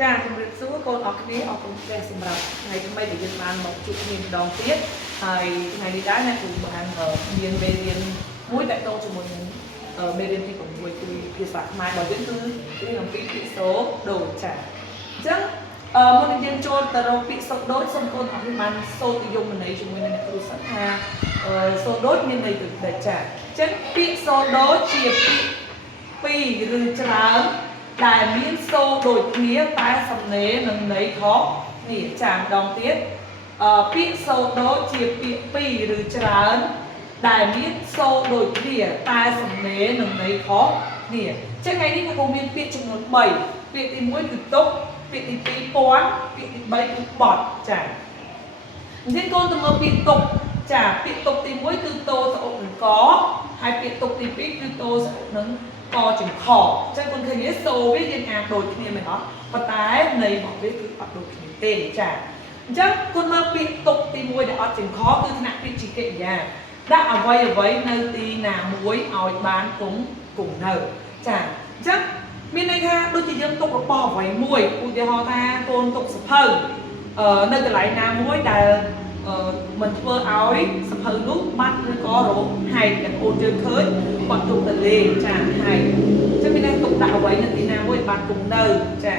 ចាជំរាបសួរកូនអរគ្នាអរគុណព្រះសម្រាប់ថ្ងៃថ្មីដែលយើងបានមកជួបគ្នាម្ដងទៀតហើយថ្ងៃនេះដែរអ្នកគ្រូបានមានមេរៀនមួយដែលតទៅជាមួយនឹងមេរៀនទី6គឺភាសាខ្មែររបស់យើងគឺរឿងអំពីពាក្យសូដូចាអញ្ចឹងមុននឹងយើងចូលទៅរកពាក្យសូដូសូមកូនអរគ្នាបានសូត្រនិយមន័យជាមួយនឹងអ្នកគ្រូសិនថាសូដូមានន័យដូចចាអញ្ចឹងពាក្យសូដូជាពាក្យពីរឬច្រើនដែលមានសូរដូចគ្នាតែសំណេរនិងន័យខុសនេះចាម្ដងទៀតពាក្យសូរដូចជាពាក្យពីរឬច្រើនដែលមានសូរដូចគ្នាតែសំណេរនិងន័យខុសនេះចឹងថ្ងៃនេះខ្ញុំមានពាក្យចំនួន3ពាក្យទី1គឺទុកពាក្យទី2ពាន់ពាក្យទី3គឺបត់ចាអញ្ចឹងកូនទៅមើលពាក្យទុកចាពាក្យទុកទី1គឺតោស្អុកនឹងកហើយពាក្យទុកទី2គឺតោស្អុកនឹងកចំខអញ្ចឹងคุณឃើញនេះសូវាយើងអានដូចគ្នាមែនអត់ប៉ុន្តែន័យរបស់វាគឺអត់ដូចគ្នាទេចាអញ្ចឹងคุณមើលពាក្យទុកទី1ដែលអត់ចំខគឺថ្នាក់ពាក្យជាកិរិយាដាក់អ្វីនៅទីណាមួយឲ្យបានគង់នៅចាអញ្ចឹងមានន័យថាដូចជាយើងទុករបស់អ្វីមួយឧទាហរណ៍ថាកូនទុកសភៅនៅកន្លែងណាមួយដែលមិនធ្វើឲ្យសភៅនោះបាត់ឬក៏រងហែកដែលអូនយើងឃើញគាត់ទុកទៅលេងចាហែកចឹងមានន័យទុកដាក់អ្វីនៅទីណាមួយបានគង់នៅចា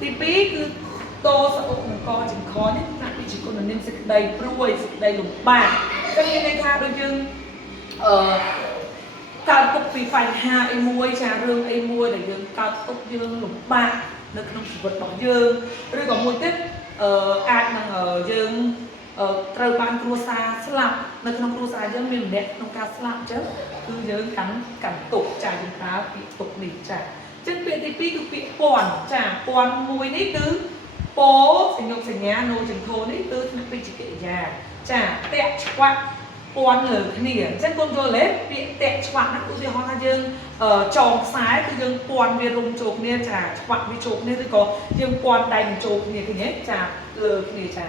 ទី2គឺតោស្អុកនឹងកចំខនេះថាវិជាគុណនាមសេចក្តីព្រួយសេចក្តីលំបាកចឹងមានន័យថាដូចយើងកើតទុកពីបញ្ហាអីមួយចារឿងអីមួយដែលយើងកើតទុកយើងលំបាកនៅក្នុងជីវិតរបស់យើងឬក៏មួយទៀតអាចនឹងយើងត្រូវបានគ្រួសារស្លាប់នៅក្នុងគ្រួសារយើងមានម្នាក់ក្នុងការស្លាប់អញ្ចឹងគឺយើងកាន់ទុកចាយើងប្រើពាក្យទុកនេះចាអញ្ចឹងពាក្យទី2គឺពាក្យពាន់ចាពាន់មួយនេះគឺពោសញ្ញុកសញ្ញាណូចង្ខោនេះគឺថ្នាក់ពាក្យជាកិរិយាចាតាក់ឆ្វាក់ពាន់លើគ្នាអញ្ចឹងគុំយល់ទេពាក្យតាក់ឆ្វាក់ហ្នឹងឧទាហរណ៍ថាយើងចងខ្សែគឺយើងពាន់វារុំចូលគ្នាចាឆ្វាក់វាចូលគ្នាឬក៏យើងពាន់ដៃបញ្ចូលគ្នាឃើញទេចាលើគ្នាចា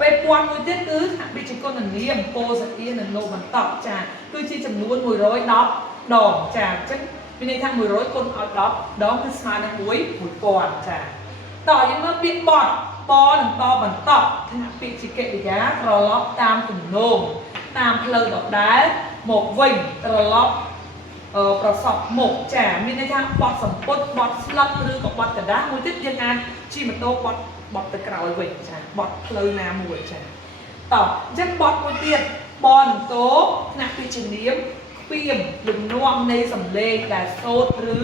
ពេលពាន់មួយទៀតគឺថ្នាក់វិជ្ជាគុណនាមពោសអៀននិងលោបន្តចាគឺជាចំនួន110ដងចាអញ្ចឹងមានន័យថា100គុណឲ្យ10ដងគឺស្មើនឹង1000ចាតោះយើងមើលពាក្យបត់បនិងតបន្តថ្នាក់ពាក្យជាកិរិយាត្រឡប់តាមទំនងតាមផ្លូវដដែលមកវិញត្រឡប់ប្រសពមុខចាមានន័យថាបត់សម្ពុតបត់ស្លឹកឬក៏បត់กระดาษមួយទៀតយើងអាចជិះម៉ូតូបត់ទៅក្រោយវិញចាបត់ផ្លូវណាមួយចាតោះអញ្ចឹងបត់មួយទៀតបនិងតោថ្នាក់ពាក្យជំនាញខ្វៀមលំនាំនៃសម្លេងដែលសូត្រឬ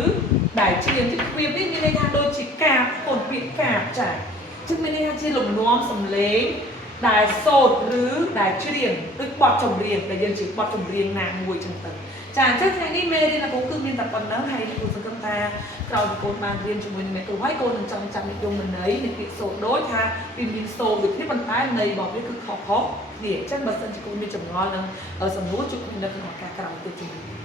ដែលច្រៀងខ្វៀមនេះមានន័យថាដូចជាកាបកូនពាក្យកាបចាអញ្ចឹងមានន័យថាជាលំនាំសម្លេងដែលសូត្រឬដែលច្រៀងដូចបទចម្រៀងដែលយើងជាបទចម្រៀងណាមួយចឹងទៅចាអញ្ចឹងថ្ងៃនេះមេរៀនរបស់គឺមានតែប៉ុណ្ណឹងហើយគ្រូសង្ឃឹមថាក្រោយពីកូនបានរៀនជាមួយនឹងអ្នកគ្រូហើយកូននឹងចង់ចាំនិយមន័យនៃពាក្យសូត្រដូចថាវាមានសូត្រដូចគ្នាប៉ុន្តែន័យរបស់វាគឺខុសៗគ្នាអញ្ចឹងបើសិនជាកូនមានចម្ងល់នឹងសំណួរជួបគ្នានៅក្នុងឱកាសក្រោយទៀតជំរាប